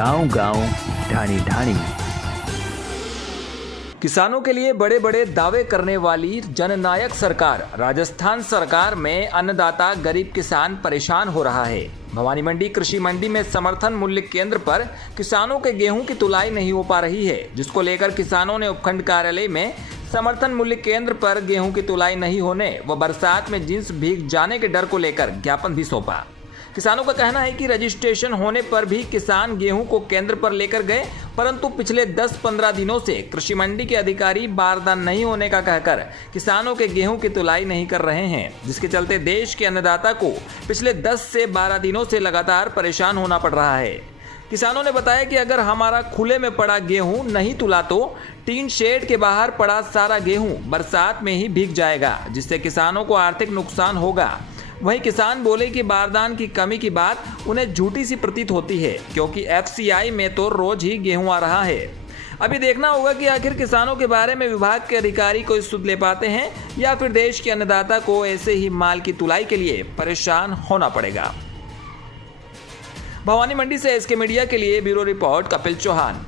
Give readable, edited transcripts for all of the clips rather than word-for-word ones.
गांव-गांव, ढाणी-ढाणी। किसानों के लिए बड़े बड़े दावे करने वाली जननायक सरकार राजस्थान सरकार में अन्नदाता गरीब किसान परेशान हो रहा है। भवानी मंडी कृषि मंडी में समर्थन मूल्य केंद्र पर किसानों के गेहूं की तुलाई नहीं हो पा रही है, जिसको लेकर किसानों ने उपखंड कार्यालय में समर्थन मूल्य केंद्र पर गेहूं की तुलाई नहीं होने व बरसात में जींस भीग जाने के डर को लेकर ज्ञापन भी सौंपा। किसानों का कहना है कि रजिस्ट्रेशन होने पर भी किसान गेहूं को केंद्र पर लेकर गए, परंतु पिछले 10-15 दिनों से कृषि मंडी के अधिकारी बारदान नहीं होने का कहकर किसानों के गेहूं की तुलाई नहीं कर रहे हैं, जिसके चलते देश के अन्नदाता को पिछले 10 से 12 दिनों से लगातार परेशान होना पड़ रहा है। किसानों ने बताया कि अगर हमारा खुले में पड़ा गेहूं नहीं तुला तो टीन शेड के बाहर पड़ा सारा गेहूं बरसात में ही भीग जाएगा, जिससे किसानों को आर्थिक नुकसान होगा। वहीं किसान बोले कि बारदान की कमी की बात उन्हें झूठी सी प्रतीत होती है, क्योंकि एफसीआई में तो रोज ही गेहूं आ रहा है। अभी देखना होगा कि आखिर किसानों के बारे में विभाग के अधिकारी कोई सुध ले पाते हैं या फिर देश के अन्नदाता को ऐसे ही माल की तुलाई के लिए परेशान होना पड़ेगा। भवानी मंडी से एसके मीडिया के लिए ब्यूरो रिपोर्ट कपिल चौहान।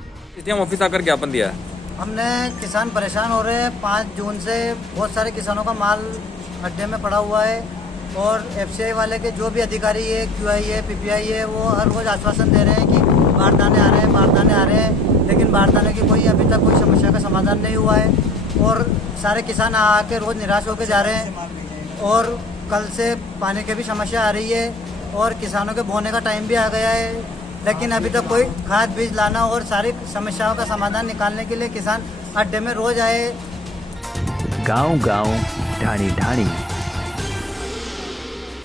हम ऑफिस आकर ज्ञापन दिया है। हमने किसान परेशान हो रहे हैं। 5 जून से बहुत सारे किसानों का माल अड्डे में पड़ा हुआ है और एफसीआई वाले के जो भी अधिकारी है, क्यूआई है, पीपीआई है, वो हर रोज़ आश्वासन दे रहे हैं कि बारदाने आ रहे हैं, बारदाने आ रहे हैं, लेकिन बारदाने की कोई अभी तक कोई समस्या का समाधान नहीं हुआ है और सारे किसान आके रोज़ निराश होकर जा रहे हैं। और कल से पानी की भी समस्या आ रही है और किसानों के बोने का टाइम भी आ गया है, लेकिन अभी तक कोई खाद बीज लाना और सारी समस्याओं का समाधान निकालने के लिए किसान अड्डे में रोज आए। गांव-गांव, ढाणी-ढाणी।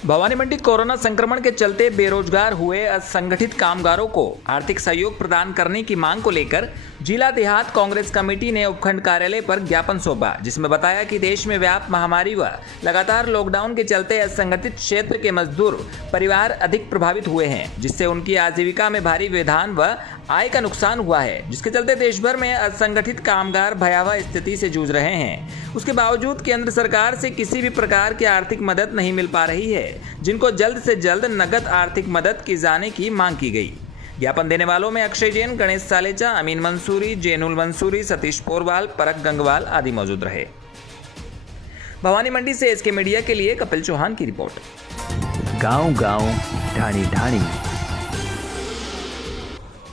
भवानी मंडी कोरोना संक्रमण के चलते बेरोजगार हुए असंगठित कामगारों को आर्थिक सहयोग प्रदान करने की मांग को लेकर जिला देहात कांग्रेस कमेटी ने उपखंड कार्यालय पर ज्ञापन सौंपा, जिसमें बताया कि देश में व्याप्त महामारी व लगातार लॉकडाउन के चलते असंगठित क्षेत्र के मजदूर परिवार अधिक प्रभावित हुए हैं, जिससे उनकी आजीविका में भारी व्यवधान व आय का नुकसान हुआ है, जिसके चलते देश भर में असंगठित कामगार भयावह स्थिति से जूझ रहे हैं। उसके बावजूद केंद्र सरकार से किसी भी प्रकार की आर्थिक मदद नहीं मिल पा रही है, जिनको जल्द से जल्द नगद आर्थिक मदद की जाने की मांग की गई। ज्ञापन देने वालों में अक्षय जैन, गणेश सालेचा, अमीन मंसूरी, जैनुल मंसूरी, सतीश पोरवाल, परक गंगवाल आदि मौजूद रहे। भवानी मंडी से एसके मीडिया के लिए कपिल चौहान की रिपोर्ट। गांव-गांव, ढाणी-ढाणी।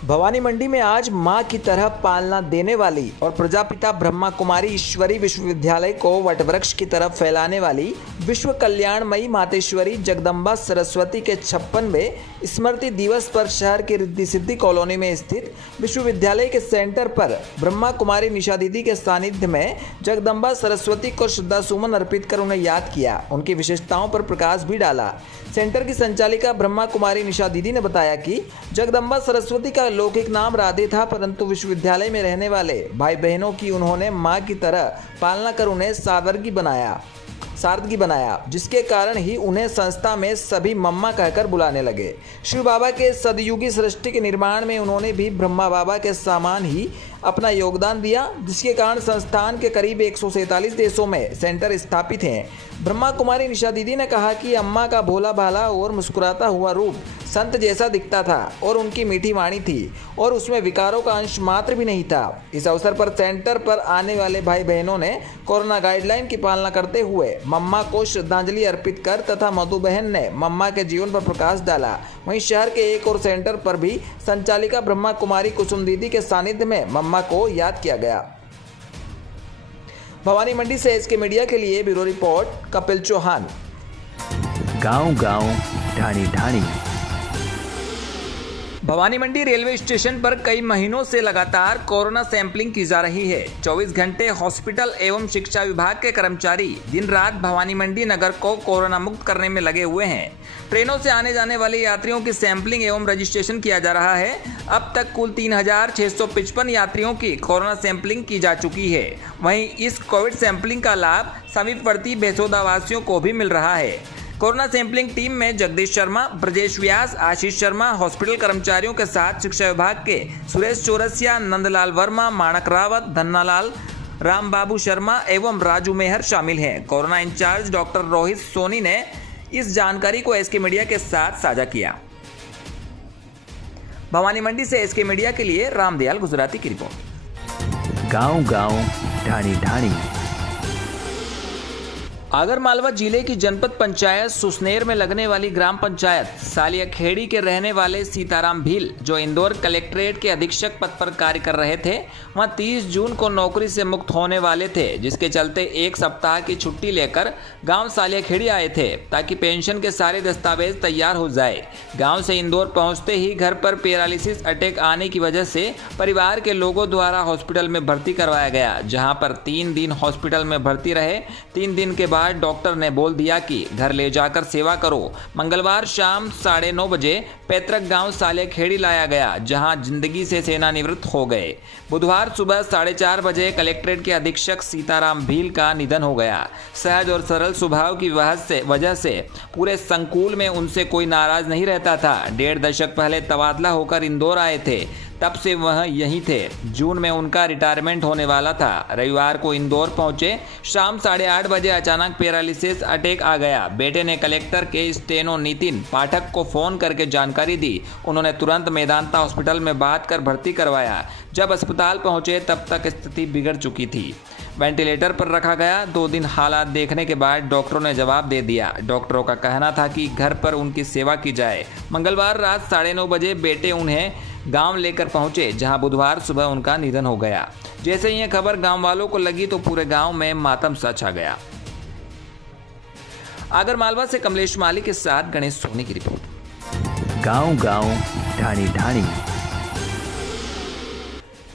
भवानी मंडी में आज मां की तरह पालना देने वाली और प्रजापिता ब्रह्मा कुमारी ईश्वरी विश्वविद्यालय को वटवृक्ष की तरफ फैलाने वाली विश्व कल्याणमयी मातेश्वरी जगदम्बा सरस्वती के 56वें स्मृति दिवस पर शहर के रिद्धि सिद्धि कॉलोनी में स्थित विश्वविद्यालय के सेंटर पर ब्रह्मा कुमारी निशा दीदी के सानिध्य में जगदम्बा सरस्वती को श्रद्धा सुमन अर्पित कर उन्हें याद किया, उनकी विशेषताओं पर प्रकाश भी डाला। सेंटर की संचालिका ब्रह्मा कुमारी निशा दीदी ने बताया कि जगदम्बा सरस्वती का लौकिक नाम राधे था, परंतु विश्वविद्यालय में रहने वाले भाई बहनों की उन्होंने मां की तरह पालना कर उन्हें सारदगी बनाया, जिसके कारण ही उन्हें संस्था में सभी मम्मा कहकर बुलाने लगे। शिव बाबा के सदयुगी सृष्टि के निर्माण में उन्होंने भी ब्रह्मा बाबा के समान ही अपना योगदान दिया, जिसके कारण संस्थान के करीब 147 देशों में सेंटर स्थापित हैं। ब्रह्मा कुमारी निशा दीदी ने कहा कि अम्मा का भोला भाला और मुस्कुराता हुआ रूप संत जैसा दिखता था और उनकी मीठी वाणी थी और उसमें विकारों का अंश मात्र भी नहीं था। इस अवसर पर सेंटर पर आने वाले भाई बहनों ने कोरोना गाइडलाइन की पालना करते हुए मम्मा को श्रद्धांजलि अर्पित कर तथा मधु बहन ने मम्मा के जीवन पर प्रकाश डाला। वहीं शहर के एक और सेंटर पर भी संचालिका ब्रह्मा कुमारी कुसुम दीदी के सानिध्य में मम्मा को याद किया गया। भवानी मंडी से एसके मीडिया के लिए ब्यूरो रिपोर्ट कपिल चौहान। गांव-गांव, ढाणी-ढाणी। भवानी मंडी रेलवे स्टेशन पर कई महीनों से लगातार कोरोना सैंपलिंग की जा रही है। 24 घंटे हॉस्पिटल एवं शिक्षा विभाग के कर्मचारी दिन रात भवानी मंडी नगर को कोरोना मुक्त करने में लगे हुए हैं। ट्रेनों से आने जाने वाले यात्रियों की सैंपलिंग एवं रजिस्ट्रेशन किया जा रहा है। अब तक कुल 3655 यात्रियों की कोरोना सैंपलिंग की जा चुकी है। वहीं इस कोविड सैंपलिंग का लाभ समीपवर्ती बेसोदा वासियों को भी मिल रहा है। कोरोना सैंपलिंग टीम में जगदीश शर्मा, ब्रजेश व्यास, आशीष शर्मा, हॉस्पिटल कर्मचारियों के साथ शिक्षा विभाग के सुरेश चौरसिया, नंदलाल वर्मा, माणक रावत, धन्नालाल, राम बाबू शर्मा एवं राजू मेहर शामिल हैं। Corona incharge doctor Rohit Soni ने इस जानकारी को एसके मीडिया के साथ साझा किया। भवानी मंडी से एसके मीडिया के लिए रामदयाल गुजराती की रिपोर्ट। गांव-गांव, ढाणी-ढाणी। आगरमालवा जिले की जनपद पंचायत सुसनेर में लगने वाली ग्राम पंचायत सालियाखेड़ी के रहने वाले सीताराम भील, जो इंदौर कलेक्ट्रेट के अधीक्षक पद पर कार्य कर रहे थे, वहां 30 जून को नौकरी से मुक्त होने वाले थे, जिसके चलते एक सप्ताह की छुट्टी लेकर गांव सालियाखेड़ी आए थे ताकि पेंशन के सारे दस्तावेज तैयार हो जाए। गांव से इंदौर पहुंचते ही घर पर पैरालिसिस अटैक आने की वजह से परिवार के लोगों द्वारा हॉस्पिटल में भर्ती करवाया गया, जहां पर 3 दिन हॉस्पिटल में भर्ती रहे। 3 दिन के बाद डॉक्टर ने बोल दिया कि घर ले जाकर सेवा करो। मंगलवार शाम 9:30 बजे पैतृक गांव सालियाखेड़ी लाया गया, जहां जिंदगी से सेवानिवृत्त हो गए। बुधवार सुबह 4:30 बजे कलेक्ट्रेट के अधीक्षक सीताराम भील का निधन हो गया। सहज और सरल स्वभाव की वजह से पूरे संकुल में उनसे कोई नाराज नहीं रहता था। 1.5 दशक पहले तबादला होकर इंदौर आए थे, तब से वह यहीं थे। जून में उनका रिटायरमेंट होने वाला था। रविवार को इंदौर पहुंचे। शाम 8:30 बजे अचानक पैरालिसिस अटैक आ गया। बेटे ने कलेक्टर के स्टेनो नितिन पाठक को फोन करके जानकारी दी। उन्होंने तुरंत मेदांता हॉस्पिटल में बात कर भर्ती करवाया। जब अस्पताल पहुंचे तब तक स्थिति बिगड़ चुकी थी। वेंटिलेटर पर रखा गया। 2 दिन हालात देखने के बाद डॉक्टरों ने जवाब दे दिया। डॉक्टरों का कहना था कि घर पर उनकी सेवा की जाए। मंगलवार रात 9:30 बजे बेटे उन्हें गांव लेकर पहुंचे, जहां बुधवार सुबह उनका निधन हो गया। जैसे ही यह खबर गांव वालों को लगी तो पूरे गांव में मातम सा छा गया। आगरमालवा से कमलेश माली के साथ गणेश सोनी की रिपोर्ट। गांव-गांव, ढाणी-ढाणी।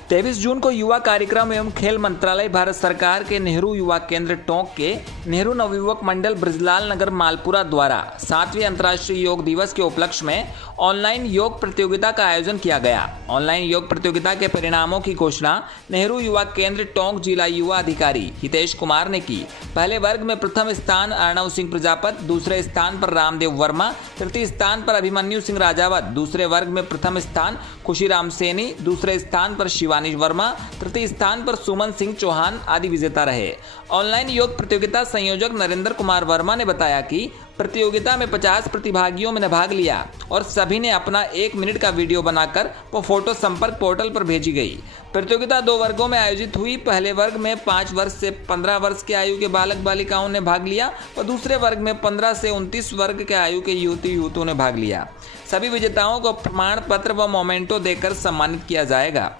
23 जून को युवा कार्यक्रम एवं खेल मंत्रालय भारत सरकार के नेहरू युवा केंद्र टोंक के नेहरू नवयुवक मंडल ब्रजलाल नगर मालपुरा द्वारा 7वें अंतर्राष्ट्रीय योग दिवस के उपलक्ष्य में ऑनलाइन योग प्रतियोगिता का आयोजन किया गया। ऑनलाइन योग प्रतियोगिता के परिणामों की घोषणा नेहरू युवा केंद्र टोंक जिला युवा अधिकारी हितेश कुमार ने की। पहले वर्ग में प्रथम स्थान अर्णव सिंह प्रजापत, दूसरे स्थान पर रामदेव वर्मा, तृतीय स्थान पर अभिमन्यु सिंह राजावत, दूसरे वर्ग में प्रथम स्थान खुशीराम सैनी, दूसरे स्थान पर शिवानी वर्मा, तृतीय स्थान पर सुमन सिंह चौहान आदि विजेता रहे। ऑनलाइन योग प्रतियोगिता संयोजक नरेंद्र कुमार वर्मा ने बताया कि प्रतियोगिता में 50 प्रतिभागियों ने भाग लिया और सभी ने अपना 1 मिनट का वीडियो बनाकर वो फोटो संपर्क पोर्टल पर भेजी गई। प्रतियोगिता 2 वर्गों में आयोजित हुई। पहले वर्ग में 5 वर्ष से 15 वर्ष के आयु के बालक बालिकाओं ने भाग लिया और दूसरे वर्ग में 15 से 29 वर्ग के आयु के युवती युवकों ने भाग लिया। सभी विजेताओं को प्रमाण पत्र व मोमेंटो देकर सम्मानित किया जाएगा।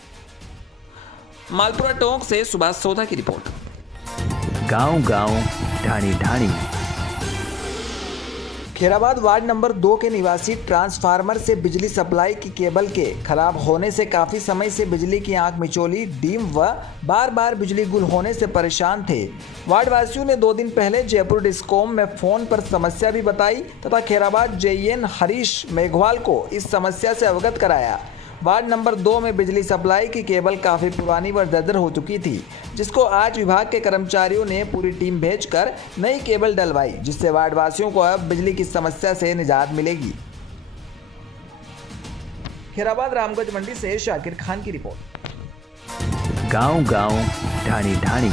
मालपुरा टोंक से सुभाष सोधा की रिपोर्ट। गांव-गांव, ढाणी-ढाणी। खैराबाद वार्ड नंबर 2 के निवासी ट्रांसफार्मर से बिजली सप्लाई की केबल के खराब होने से काफी समय से बिजली की आंख मिचौली, डीम व बार बार बिजली गुल होने से परेशान थे। वार्ड वासियों ने 2 दिन पहले जयपुर डिस्कॉम में फोन पर समस्या भी बताई तथा खैराबाद जेईएन हरीश मेघवाल को इस समस्या से अवगत कराया। वार्ड नंबर 2 में बिजली सप्लाई की केबल काफ़ी पुरानी व दर्दर हो चुकी थी, जिसको आज विभाग के कर्मचारियों ने पूरी टीम भेजकर नई केबल डलवाई, जिससे वार्ड वासियों को अब बिजली की समस्या से निजात मिलेगी। खैराबाद रामगंज मंडी से शाकिर खान की रिपोर्ट। गांव-गांव, ढाणी-ढाणी।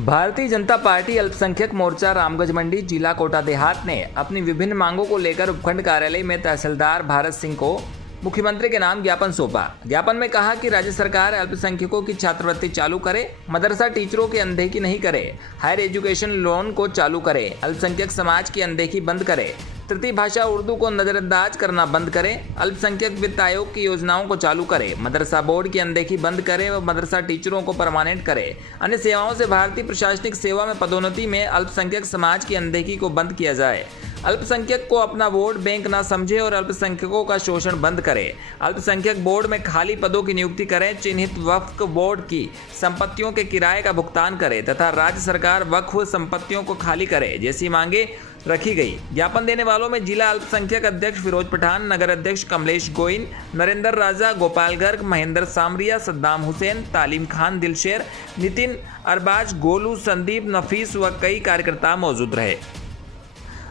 भारतीय जनता पार्टी अल्पसंख्यक मोर्चा रामगंज मंडी जिला कोटा देहात ने अपनी विभिन्न मांगों को लेकर उपखंड कार्यालय में तहसीलदार भारत सिंह को मुख्यमंत्री के नाम ज्ञापन सौंपा। ज्ञापन में कहा कि राज्य सरकार अल्पसंख्यकों की छात्रवृत्ति चालू करे, मदरसा टीचरों की अनदेखी नहीं करे, हायर एजुकेशन लोन को चालू करे, अल्पसंख्यक समाज की अनदेखी बंद करे, तृतीय भाषा उर्दू को नजरअंदाज करना बंद करे, अल्पसंख्यक वित्त आयोग की योजनाओं को चालू करे, मदरसा बोर्ड की अनदेखी बंद करे व मदरसा टीचरों को परमानेंट करे। अन्य सेवाओं से भारतीय प्रशासनिक सेवा में पदोन्नति में अल्पसंख्यक समाज की अनदेखी को बंद किया जाए। अल्पसंख्यक को अपना वोट बैंक न समझे और अल्पसंख्यकों का शोषण बंद करे। अल्पसंख्यक बोर्ड में खाली पदों की नियुक्ति करें, चिन्हित वक्फ बोर्ड की संपत्तियों के किराए का भुगतान करे तथा राज्य सरकार वक्फ संपत्तियों को खाली करे जैसी मांगे रखी गई। ज्ञापन देने वालों में जिला अल्पसंख्यक अध्यक्ष फिरोज पठान, नगर अध्यक्ष कमलेश गोइन, नरेंद्र राजा, गोपाल गर्ग, महेंद्र सामरिया, सद्दाम हुसैन, तालीम खान, दिलशेर, नितिन अरबाज, गोलू, संदीप, नफीस व कई कार्यकर्ता मौजूद रहे।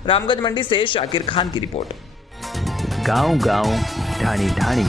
रामगंज मंडी से शाकिर खान की रिपोर्ट। गांव-गांव, ढाणी-ढाणी।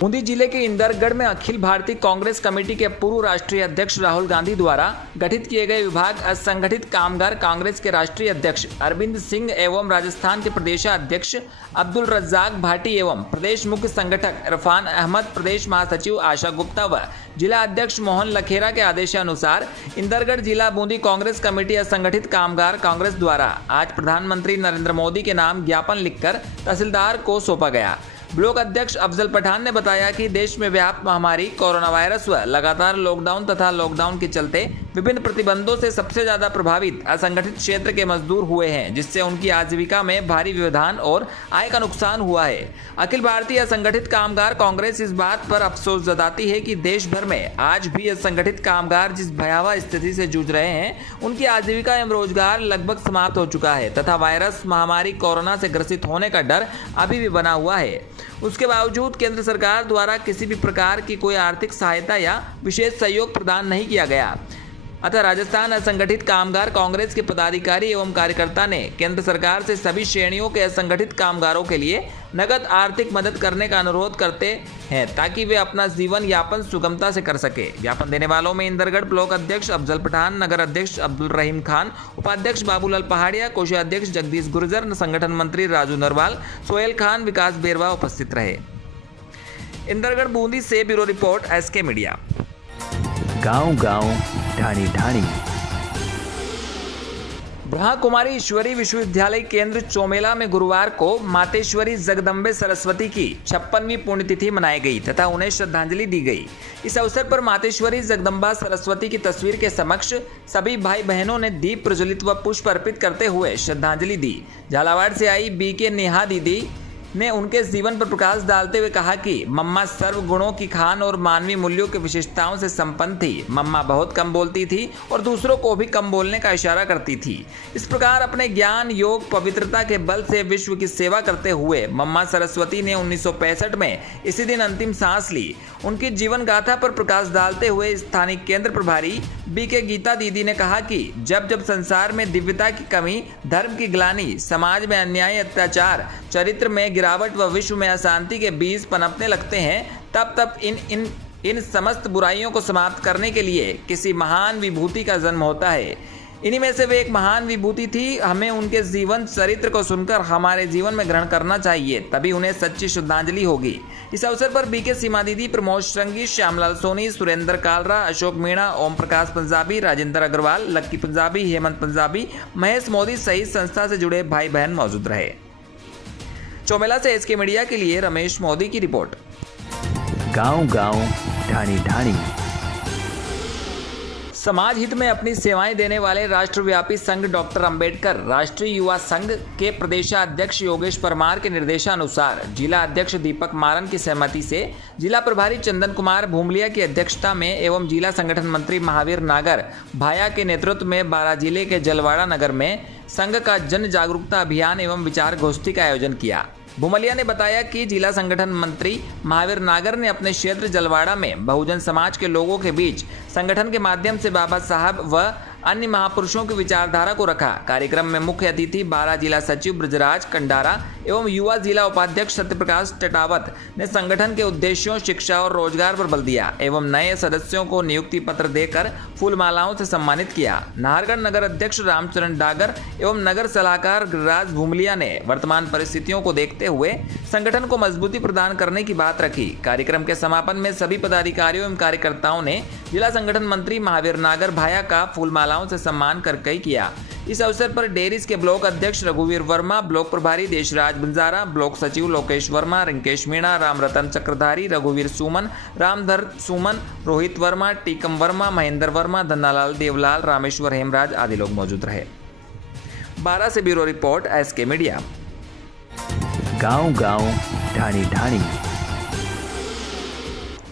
बूंदी जिले के इंदरगढ़ में अखिल भारतीय कांग्रेस कमेटी के पूर्व राष्ट्रीय अध्यक्ष राहुल गांधी द्वारा गठित किए गए विभाग असंगठित कामगार कांग्रेस के राष्ट्रीय अध्यक्ष अरविंद सिंह एवं राजस्थान के प्रदेशाध्यक्ष अब्दुल रज्जाक भाटी एवं प्रदेश मुख्य संगठक इरफान अहमद, प्रदेश महासचिव आशा गुप्ता व जिला अध्यक्ष मोहन लखेरा के आदेशानुसार इंदरगढ़ जिला बूंदी कांग्रेस कमेटी असंगठित कामगार कांग्रेस द्वारा आज प्रधानमंत्री नरेंद्र मोदी के नाम ज्ञापन लिखकर तहसीलदार को सौंपा गया। ब्लॉक अध्यक्ष अफजल पठान ने बताया कि देश में व्याप्त महामारी कोरोना वायरस व लगातार लॉकडाउन तथा लॉकडाउन के चलते विभिन्न प्रतिबंधों से सबसे ज्यादा प्रभावित असंगठित क्षेत्र के मजदूर हुए हैं, जिससे उनकी आजीविका में भारी व्यवधान और आय का नुकसान हुआ है। अखिल भारतीय असंगठित कामगार कांग्रेस इस बात पर अफसोस जताती है कि देश भर में आज भी असंगठित कामगार जिस भयावह स्थिति से जूझ रहे हैं, उनकी आजीविका एवं रोजगार लगभग समाप्त हो चुका है तथा वायरस महामारी कोरोना से ग्रसित होने का डर अभी भी बना हुआ है। उसके बावजूद केंद्र सरकार द्वारा किसी भी प्रकार की कोई आर्थिक सहायता या विशेष सहयोग प्रदान नहीं किया गया। अतः राजस्थान असंगठित कामगार कांग्रेस के पदाधिकारी एवं कार्यकर्ता ने केंद्र सरकार से सभी श्रेणियों के असंगठित कामगारों के लिए नगद आर्थिक मदद करने का अनुरोध करते हैं ताकि वे अपना जीवन यापन सुगमता से कर सके। ज्ञापन देने वालों में इंदरगढ़ ब्लॉक अध्यक्ष अफजल पठान, नगर अध्यक्ष अब्दुल रहीम खान, उपाध्यक्ष बाबूलाल पहाड़िया, कोषाध्यक्ष जगदीश गुर्जर, संगठन मंत्री राजू नरवाल, सोहेल खान, विकास बेरवा उपस्थित रहे। इंदरगढ़ बूंदी से ब्यूरो रिपोर्ट SK मीडिया। गांव-गांव, ढाणी-ढाणी। ब्रह्मा कुमारी ईश्वरी विश्वविद्यालय केंद्र चौमेला में गुरुवार को मातेश्वरी जगदम्बे सरस्वती की 56वीं पुण्यतिथि मनाई गई तथा उन्हें श्रद्धांजलि दी गई। इस अवसर पर मातेश्वरी जगदम्बा सरस्वती की तस्वीर के समक्ष सभी भाई बहनों ने दीप प्रज्वलित व पुष्प अर्पित करते हुए श्रद्धांजलि दी। झालावाड़ से आई BK नेहा दीदी ने उनके जीवन पर प्रकाश डालते हुए कहा कि मम्मा सर्व गुणों की खान और मानवीय मूल्यों की विशेषताओं से संपन्न थी। मम्मा बहुत कम बोलती थी और दूसरों को भी कम बोलने का इशारा करती थी। इस प्रकार अपने ज्ञान, योग, पवित्रता के बल से विश्व की सेवा करते हुए मम्मा सरस्वती ने 1965 में इसी दिन अंतिम सांस ली। उनकी जीवन गाथा पर प्रकाश डालते हुए स्थानीय केंद्र प्रभारी BK गीता दीदी ने कहा कि जब जब संसार में दिव्यता की कमी, धर्म की ग्लानि, समाज में अन्याय, अत्याचार, चरित्र में गिरावट व विश्व में अशांति के बीज पनपने लगते हैं, तब तब इन समस्त बुराइयों को समाप्त करने के लिए किसी महान विभूति का जन्म होता है। इन्हीं में से वे एक महान विभूति थी। हमें उनके जीवन चरित्र को सुनकर हमारे जीवन में ग्रहण करना चाहिए, तभी उन्हें सच्ची श्रद्धांजलि होगी। इस अवसर पर BK सीमा दीदी, प्रमोद श्रृंगी, श्यामलाल सोनी, सुरेंद्र कालरा, अशोक मीणा, ओम प्रकाश पंजाबी, राजेंद्र अग्रवाल, लक्की पंजाबी, हेमंत पंजाबी, महेश मोदी सहित संस्था से जुड़े भाई बहन मौजूद रहे। चौमेला से SK मीडिया के लिए रमेश मोदी की रिपोर्ट। गांव-गांव, ढाणी-ढाणी। समाज हित में अपनी सेवाएं देने वाले राष्ट्रव्यापी संघ डॉक्टर अंबेडकर राष्ट्रीय युवा संघ के प्रदेशाध्यक्ष योगेश परमार के निर्देशानुसार जिला अध्यक्ष दीपक मारन की सहमति से जिला प्रभारी चंदन कुमार भूमलिया की अध्यक्षता में एवं जिला संगठन मंत्री महावीर नागर भाया के नेतृत्व में बारां जिले के जलवाड़ा नगर में संघ का जन जागरूकता अभियान एवं विचार गोष्ठी का आयोजन किया। भूमलिया ने बताया कि जिला संगठन मंत्री महावीर नागर ने अपने क्षेत्र जलवाड़ा में बहुजन समाज के लोगों के बीच संगठन के माध्यम से बाबा साहब व अन्य महापुरुषों की विचारधारा को रखा। कार्यक्रम में मुख्य अतिथि बारां जिला सचिव ब्रजराज कंडारा एवं युवा जिला उपाध्यक्ष सत्यप्रकाश टटावत ने संगठन के उद्देश्यों, शिक्षा और रोजगार पर बल दिया एवं नए सदस्यों को नियुक्ति पत्र देकर फूलमालाओं से सम्मानित किया। नाहरगढ़ नगर अध्यक्ष रामचरण डागर एवं नगर सलाहकार गिरिराज भूमलिया ने वर्तमान परिस्थितियों को देखते हुए संगठन को मजबूती प्रदान करने की बात रखी। कार्यक्रम के समापन में सभी पदाधिकारियों एवं कार्यकर्ताओं ने जिला संगठन मंत्री महावीर नागर भाया का फूलमालाओं से सम्मान करके किया। इस अवसर पर डेयरीज के ब्लॉक अध्यक्ष रघुवीर वर्मा, ब्लॉक प्रभारी देशराज बंजारा, ब्लॉक सचिव लोकेश वर्मा, रिंकेश मीणा, रामरतन चक्रधारी, रघुवीर सुमन, रामधर सुमन, रोहित वर्मा, टीकम वर्मा, महेंद्र वर्मा, धन्नालाल देवलाल, रामेश्वर हेमराज आदि लोग मौजूद रहे। बारां से ब्यूरो रिपोर्ट SK मीडिया। गांव-गांव, ढाणी-ढाणी।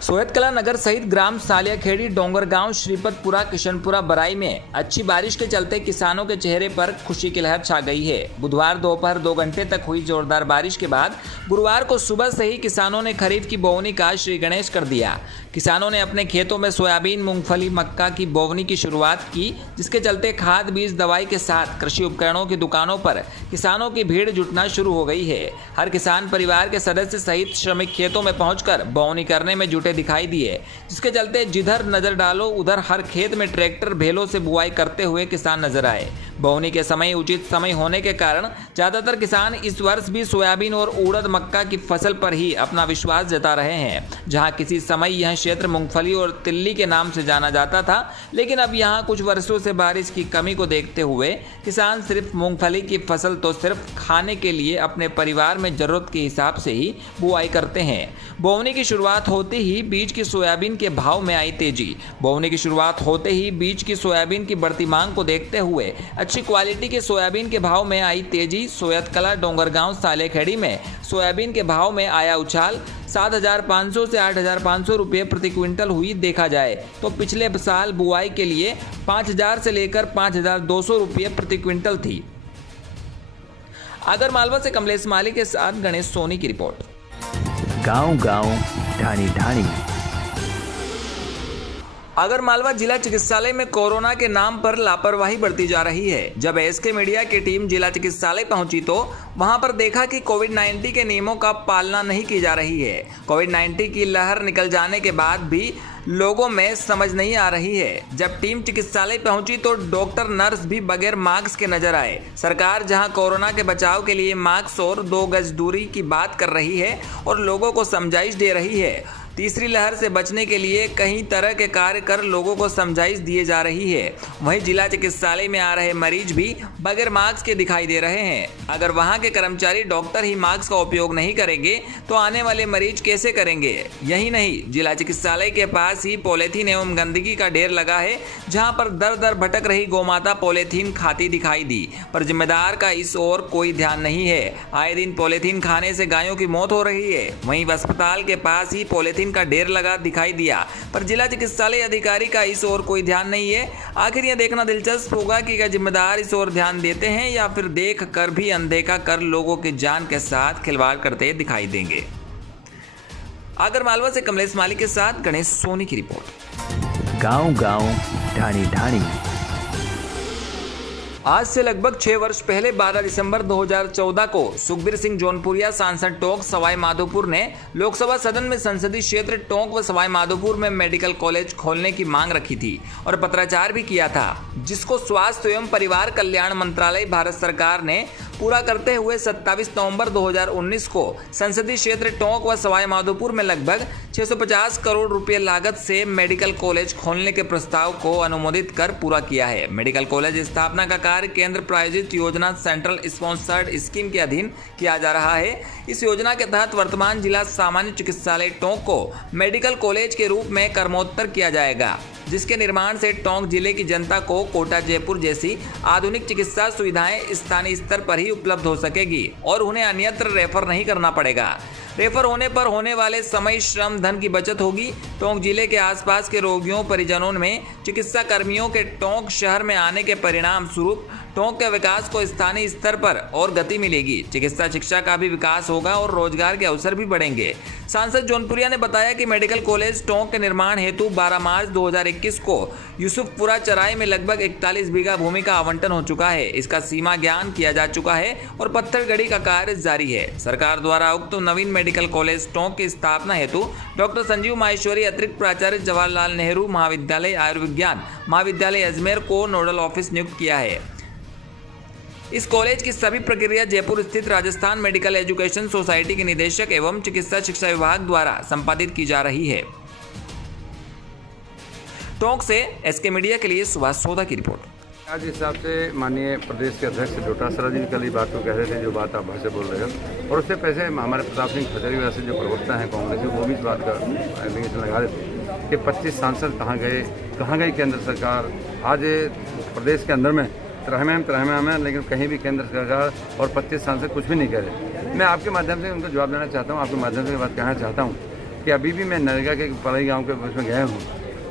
सोयतकला नगर सहित ग्राम सालियाखेड़ी, डोंगरगांव, श्रीपतपुरा, किशनपुरा, बराई में अच्छी बारिश के चलते किसानों के चेहरे पर खुशी की लहर छा गई है। बुधवार दोपहर 2 घंटे तक हुई जोरदार बारिश के बाद गुरुवार को सुबह से ही किसानों ने खरीफ की बोवनी का श्री गणेश कर दिया। किसानों ने अपने खेतों में सोयाबीन, मूंगफली, मक्का की बोवनी की शुरुआत की, जिसके चलते खाद, बीज, दवाई के साथ कृषि उपकरणों की दुकानों पर किसानों की भीड़ जुटना शुरू हो गई है। हर किसान परिवार के सदस्य सहित श्रमिक खेतों में पहुंचकर बोवनी करने में जुटे दिखाई दिए, जिसके चलते जिधर नजर डालो उधर हर खेत में ट्रैक्टर भेलों से बुआई करते हुए किसान नजर आए। बोवनी के समय उचित समय होने के कारण ज्यादातर किसान इस वर्ष भी सोयाबीन और उड़द, मक्का की फसल पर ही अपना विश्वास जता रहे हैं। जहां किसी समय यह क्षेत्र मूंगफली और तिल्ली के नाम से जाना जाता था, लेकिन अब यहां कुछ वर्षों से बारिश की कमी को देखते हुए किसान सिर्फ मूंगफली की फसल तो सिर्फ खाने के लिए अपने परिवार में जरूरत के हिसाब से ही बुआई करते हैं। बोवनी की शुरुआत होते ही बीज की सोयाबीन के भाव में आई तेजी। बोवनी की शुरुआत होते ही बीज की सोयाबीन की बढ़ती मांग को देखते हुए अच्छी क्वालिटी के सोयाबीन के भाव में आई तेजी। सोयतकला, डोंगरगांव, सालेखेड़ी में सोयाबीन के भाव में आया उछाल। 7,500 से 8,500 रुपये प्रति क्विंटल हुई। देखा जाए तो पिछले साल बुआई के लिए 5,000 से लेकर 5,200 रुपये प्रति क्विंटल थी। आगरमालवा से कमलेश माली के साथ गणेश सोनी की रिपोर्ट। गांव-गांव, ढाणी-ढाणी। आगरमालवा जिला चिकित्सालय में कोरोना के नाम पर लापरवाही बढ़ती जा रही है। जब एसके मीडिया की टीम जिला चिकित्सालय पहुंची तो वहां पर देखा कि कोविड-19 के नियमों का पालना नहीं की जा रही है। कोविड-19 की लहर निकल जाने के बाद भी लोगों में समझ नहीं आ रही है। जब टीम चिकित्सालय पहुंची तो डॉक्टर, नर्स भी बगैर मास्क के नजर आए। सरकार जहां कोरोना के बचाव के लिए मास्क और 2 गज दूरी की बात कर रही है और लोगों को समझाइश दे रही है, तीसरी लहर से बचने के लिए कई तरह के कार्य कर लोगों को समझाइश दिए जा रही है। वहीं जिला चिकित्सालय में आ रहे मरीज भी बगैर मास्क के दिखाई दे रहे हैं। अगर वहां के कर्मचारी, डॉक्टर ही मास्क का उपयोग नहीं करेंगे तो आने वाले मरीज कैसे करेंगे? यही नहीं, जिला चिकित्सालय के पास ही पॉलीथीन एवं गंदगी का ढेर लगा है, जहां पर दर दर भटक रही गौमाता पॉलीथीन खाती दिखाई दी, पर जिम्मेदार का इस ओर कोई ध्यान नहीं है। आए दिन पॉलीथीन खाने से गायों की मौत हो रही है। वहीं अस्पताल के पास ही पॉलीथीन का ढेर लगा दिखाई दिया, पर जिला चिकित्सालय अधिकारी का इस ओर कोई ध्यान नहीं है। आखिर यह देखना दिलचस्प होगा कि क्या जिम्मेदार इस ओर ध्यान देते हैं या फिर देख कर भी अनदेखा कर लोगों की जान के साथ खिलवाड़ करते दिखाई देंगे। आगरमालवा से कमलेश माली के साथ गणेश सोनी की रिपोर्ट। गांव-गांव, ढाणी-ढाणी। आज से लगभग 6 वर्ष पहले 12 दिसंबर 2014 को सुखबीर सिंह जौनपुरिया सांसद टोंक सवाई माधोपुर ने लोकसभा सदन में संसदीय क्षेत्र टोंक व सवाई माधोपुर में मेडिकल कॉलेज खोलने की मांग रखी थी और पत्राचार भी किया था, जिसको स्वास्थ्य एवं परिवार कल्याण मंत्रालय भारत सरकार ने पूरा करते हुए 27 नवंबर 2019 को संसदीय क्षेत्र टोंक व सवाई माधोपुर में लगभग 650 करोड़ रुपए लागत से मेडिकल कॉलेज खोलने के प्रस्ताव को अनुमोदित कर पूरा किया है। मेडिकल कॉलेज स्थापना का कार्य केंद्र प्रायोजित योजना सेंट्रल स्पॉन्सर्ड स्कीम के अधीन किया जा रहा है। इस योजना के तहत वर्तमान जिला सामान्य चिकित्सालय टोंक को मेडिकल कॉलेज के रूप में कर्मोत्तर किया जाएगा, जिसके निर्माण से टोंक जिले की जनता को कोटा, जयपुर जैसी आधुनिक चिकित्सा सुविधाएं स्थानीय स्तर पर ही उपलब्ध हो सकेगी और उन्हें अन्यत्र रेफर नहीं करना पड़ेगा। रेफर होने पर होने वाले समय, श्रम, धन की बचत होगी। टोंक जिले के आसपास के रोगियों, परिजनों में चिकित्सा कर्मियों के टोंक शहर में आने के परिणाम स्वरूप टोंक के विकास को स्थानीय स्तर पर और गति मिलेगी। चिकित्सा शिक्षा का भी विकास होगा और रोजगार के अवसर भी बढ़ेंगे। सांसद जौनपुरिया ने बताया कि मेडिकल कॉलेज टोंक के निर्माण हेतु 12 मार्च 2021 को यूसुफपुरा चराई में लगभग 41 बीघा भूमि का आवंटन हो चुका है। इसका सीमा ज्ञान किया जा चुका है और पत्थरगढ़ी का कार्य जारी है। सरकार द्वारा उक्त नवीन मेडिकल कॉलेज टोंक की स्थापना हेतु डॉक्टर संजीव माहेश्वरी, अतिरिक्त प्राचार्य, जवाहरलाल नेहरू महाविद्यालय आयुर्विज्ञान महाविद्यालय अजमेर को नोडल ऑफिस नियुक्त किया है। इस कॉलेज की सभी प्रक्रिया जयपुर स्थित राजस्थान मेडिकल एजुकेशन सोसाइटी के निदेशक एवं चिकित्सा शिक्षा विभाग द्वारा संपादित की जा रही है। टोंक से एसके मीडिया के लिए सुभाष सोदा की रिपोर्ट। आज हिसाब से माननीय प्रदेश के अध्यक्ष डोटासरा जी कल ही बात को कह रहे थे, जो बात आप भाषा से बोल रहे हैं, और उससे पहले हमारे प्रताप सिंह खजूरिया से जो प्रवक्ता हैं कांग्रेस के, वो भी इस बात का एलिगेशन लगा रहे थे कि 25 सांसद कहाँ गई केंद्र सरकार। आज प्रदेश के अंदर में त्रहमे में, लेकिन कहीं भी केंद्र सरकार और 25 सांसद कुछ भी नहीं कह रहे। मैं आपके माध्यम से उनको जवाब देना चाहता हूँ, आपके माध्यम से बात कहना चाहता हूँ कि अभी भी मैं नरेगा के पड़ई गाँव के उसमें गया हूँ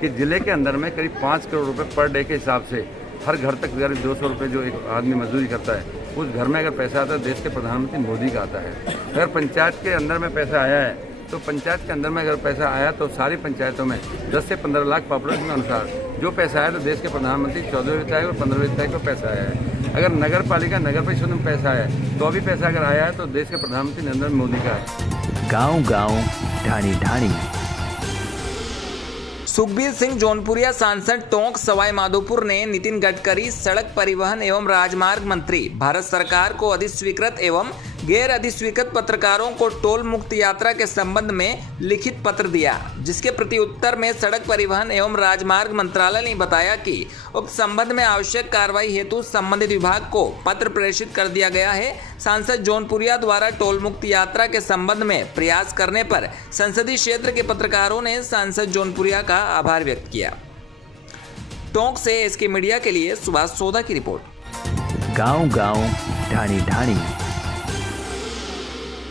कि जिले के अंदर में करीब 5 करोड़ रुपये पर डे के हिसाब से हर घर तक अगर 200 रुपये जो एक आदमी मजदूरी करता है, उस घर में अगर पैसा आता है देश के प्रधानमंत्री मोदी का आता है। अगर पंचायत के अंदर में पैसा आया है तो पंचायत के अंदर में अगर पैसा आया तो सारी पंचायतों में 10 से 15 लाख पॉपुलेशन के अनुसार जो पैसा आया तो देश के प्रधानमंत्री 14वीं तारीख और 15वीं तारीख को पैसा आया है। अगर नगर पालिका नगर परिषद में पैसा आया तो अभी पैसा अगर आया है तो देश के प्रधानमंत्री नरेंद्र मोदी का है। गांव-गांव ढाणी-ढाणी। सुखबीर सिंह जौनपुरिया सांसद टोंक सवाई माधोपुर ने नितिन गडकरी सड़क परिवहन एवं राजमार्ग मंत्री भारत सरकार को अधिस्वीकृत एवं गैर अधिस्वीकृत पत्रकारों को टोल मुक्त यात्रा के संबंध में लिखित पत्र दिया, जिसके प्रति उत्तर में सड़क परिवहन एवं राजमार्ग मंत्रालय ने बताया कि उक्त संबंध में आवश्यक कार्रवाई हेतु संबंधित विभाग को पत्र प्रेषित कर दिया गया है। सांसद जौनपुरिया द्वारा टोल मुक्त यात्रा के संबंध में प्रयास करने पर संसदीय क्षेत्र के पत्रकारों ने सांसद जौनपुरिया का आभार व्यक्त किया। टोंक से एसके मीडिया के लिए सुभाष सोदा की रिपोर्ट। गांव-गांव ढाणी-ढाणी।